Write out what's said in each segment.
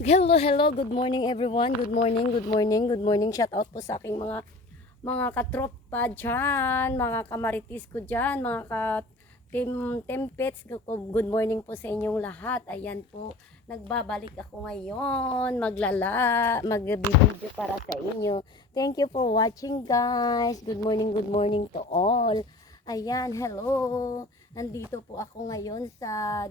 Hello, hello. Good morning everyone. Good morning, good morning, good morning. Shout out po sa aking mga katropa diyan, mga kamaritis ko diyan, mga ka Tempets. Good morning po sa inyong lahat. Ayan po, nagbabalik ako ngayon, magbibideo para sa inyo. Thank you for watching guys. Good morning to all. Ayan, hello. Nandito po ako ngayon sa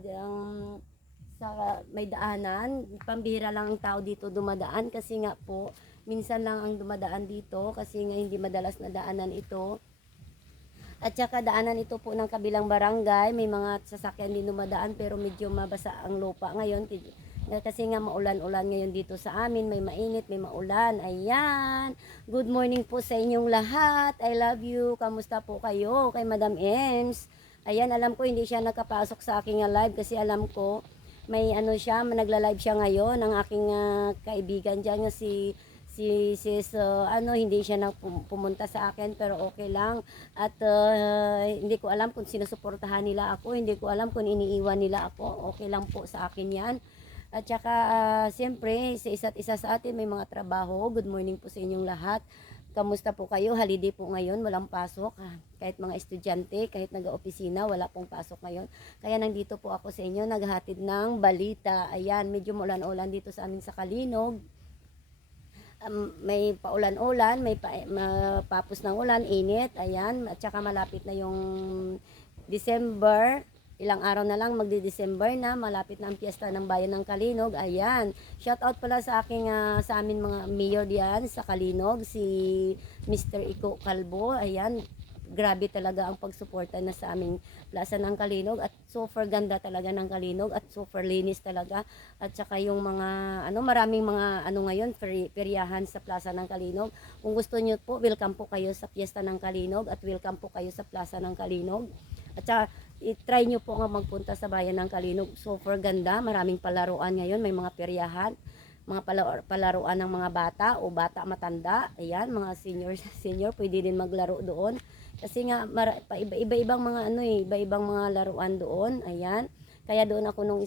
may daanan. Pambihira lang ang tao dito dumadaan kasi nga po minsan lang ang dumadaan dito kasi nga hindi madalas na daanan ito. At saka daanan ito po ng kabilang barangay, may mga sasakyan din dumadaan pero medyo mabasa ang lupa ngayon kasi nga maulan-ulan ngayon dito sa amin, may mainit, may maulan. Ayan, good morning po sa inyong lahat. I love you. Kamusta po kayo kay Madam Ems? Ayan, alam ko hindi siya nakapasok sa aking live kasi alam ko may ano siya, nagla-live siya ngayon, ang aking kaibigan diyan nga si sis, hindi siya na pumunta sa akin pero okay lang. At hindi ko alam kung sinusuportahan nila ako, hindi ko alam kung iniiwan nila ako, okay lang po sa akin yan. At saka siyempre sa isa't isa sa atin may mga trabaho. Good morning po sa inyong lahat. Kamusta po kayo? Holiday po ngayon, walang pasok. Kahit mga estudyante, kahit nag-opisina, wala pong pasok ngayon. Kaya nandito po ako sa inyo, naghahatid ng balita. Ayan, medyo maulan-ulan dito sa amin sa Kalinog. May paulan-ulan, may mapapos ng ulan, init. Ayan, at saka malapit na yung December. Ilang araw na lang magdi-December na, malapit na ang piyesta ng bayan ng Kalinog. Ayan, shout out pala sa aking sa amin mga mayor diyan sa Kalinog, si Mr. Iko Calvo. Ayan, grabe talaga ang pagsuporta na sa aming plaza ng Kalinog at super ganda talaga ng Kalinog at super linis talaga. At saka yung mga maraming mga ngayon peryahan sa plaza ng Kalinog. Kung gusto niyo po, welcome po kayo sa piyesta ng Kalinog at welcome po kayo sa plaza ng Kalinog. At saka i-try nyo po nga magpunta sa bayan ng Kalinog. Super ganda, maraming palaruan ngayon, may mga peryahan, mga palaruan ng mga bata o bata matanda. Ayan, mga senior pwede din maglaro doon. Kasi nga iba-ibang mga iba-ibang mga laruan doon. Ayan. Kaya doon ako nung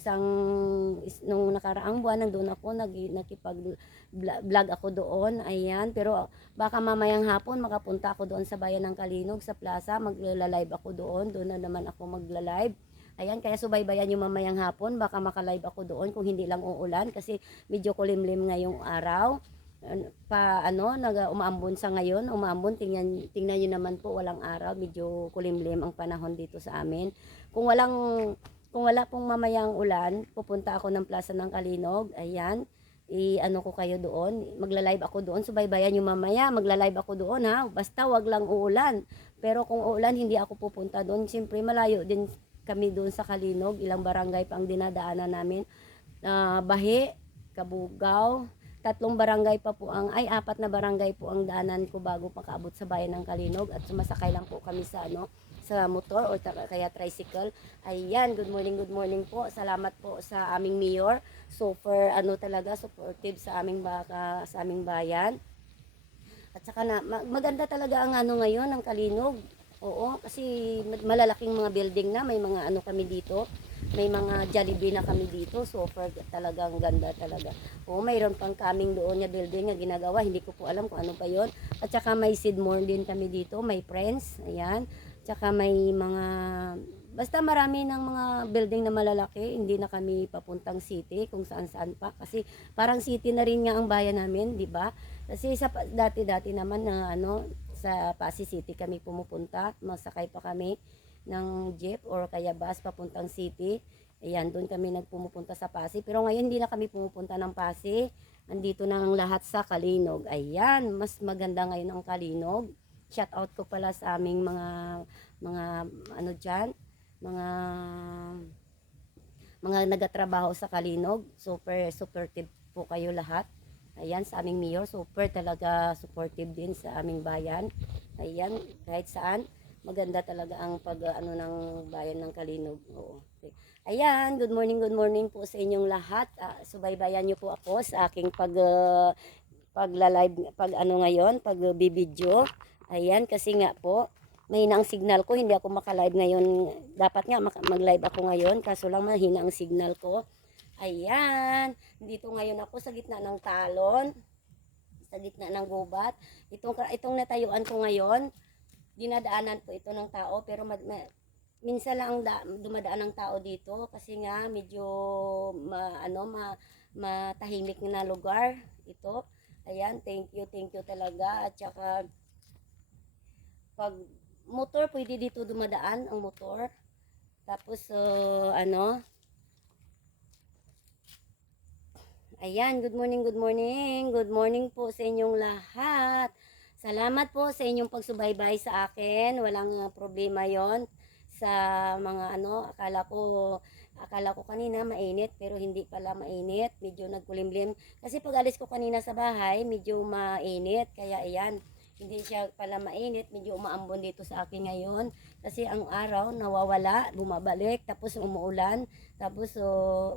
nakaraang buwan nandoon ako nakipag-vlog ako doon. Ayan, pero baka mamayang hapon makapunta ako doon sa bayan ng Kalinog sa plaza, magla-live ako doon. Doon na naman ako magla-live. Ayan, kaya subaybayan yung mamayang hapon, baka maka-live ako doon kung hindi lang uulan kasi medyo kulimlim ngayong araw. Umaambon sa ngayon, tingnan niyo naman po, walang araw, medyo kulimlim ang panahon dito sa amin. Kung wala pong mamayang ulan, pupunta ako ng Plaza ng Kalinog. Ayan, ko kayo doon, magla-live ako doon, subaybayan yung mamaya, magla-live ako doon ha, basta wag lang uulan. Pero kung uulan, hindi ako pupunta doon, siyempre malayo din kami doon sa Kalinog, ilang barangay pa ang dinadaanan namin. Bahi, Kabugaw, apat na barangay po ang daanan ko bago makaabot sa bayan ng Kalinog at sumasakay lang po kami sa motor o kaya tricycle. Ayan, good morning po. Salamat po sa aming mayor. Super talaga supportive sa aming bayan. At saka maganda talaga ang ngayon ng Kalinog. Oo, kasi malalaking mga building na, may mga kami dito. May mga Jollibee na kami dito. Super talagang ganda talaga. Oo, mayroon pang kaming doon na building na ginagawa. Hindi ko po alam kung ano pa yon. At saka may Sidmore din kami dito. May Friends. Ayan. Tsaka may basta marami ng mga building na malalaki. Hindi na kami papuntang city kung saan-saan pa. Kasi parang city na rin nga ang bayan namin, di ba? Kasi dati-dati naman na sa Pasig City kami pumupunta. Masakay pa kami ng jeep or kaya bus papuntang city. Ayan, doon kami nagpumupunta sa Pasig. Pero ngayon hindi na kami pumupunta ng Pasig. Andito na ang lahat sa Kalinog. Ayan, mas maganda ngayon ang Kalinog. Shout out ko pala sa aming mga diyan, mga nagatrabaho sa Kalinog. Super supportive po kayo lahat. Ayan, sa aming mayor, super talaga supportive din sa aming bayan. Ayan, kahit saan, maganda talaga ang ng bayan ng Kalinog. Oo. Okay. Ayan, good morning po sa inyong lahat. Subaybayan niyo po ako sa aking pagla-live, ngayon, bibidyo. Ayan, kasi nga po, mahina ang signal ko, hindi ako maka-live ngayon. Dapat nga mag-live ako ngayon, kaso lang mahina ang signal ko. Ayan, dito ngayon ako sa gitna ng talon, sa gitna ng gubat. Itong natayuan ko ngayon, dinadaanan po ito ng tao, pero minsan lang dumadaan ng tao dito kasi nga medyo matahimik na lugar ito. Ayan, thank you talaga. At saka pag motor, pwede dito dumadaan ang motor. Tapos ayan, good morning, good morning. Good morning po sa inyong lahat. Salamat po sa inyong pagsubaybay sa akin. Walang problema 'yon sa mga akala ko kanina mainit pero hindi pala mainit. Medyo nagkulimlim kasi pag alis ko kanina sa bahay, medyo mainit. Kaya ayan, hindi siya pala mainit, medyo umaambon dito sa akin ngayon kasi ang araw nawawala, bumabalik, tapos umuulan, tapos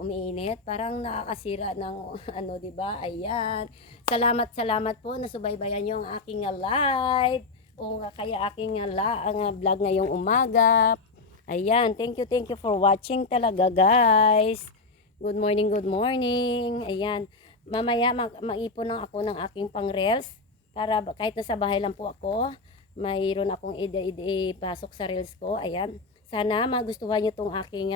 umiinit, parang nakakasira ng di ba? Ayan. Salamat po na subaybayan niyo ang aking live o kaya aking vlog ngayong umaga. Ayan, thank you for watching talaga, guys. Good morning, good morning. Ayan, mamaya mag-ipon lang ako ng aking pang-reels para kahit nasa bahay lang po ako, mayroon akong ipasok sa reels ko. Ayan. Sana magustuhan niyo tong aking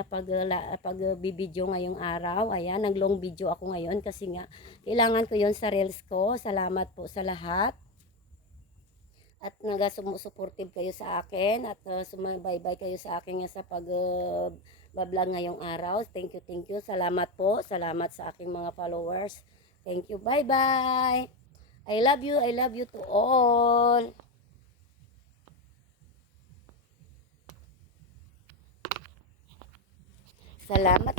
pag-video ngayong araw. Ayan, nag-long video ako ngayon kasi nga kailangan ko 'yon sa reels ko. Salamat po sa lahat. At naga-supportive kayo sa akin at sumabaybay kayo sa akin sa pag-vlog ngayong araw. Thank you. Salamat po. Salamat sa aking mga followers. Thank you. Bye-bye. I love you to all. Salamat.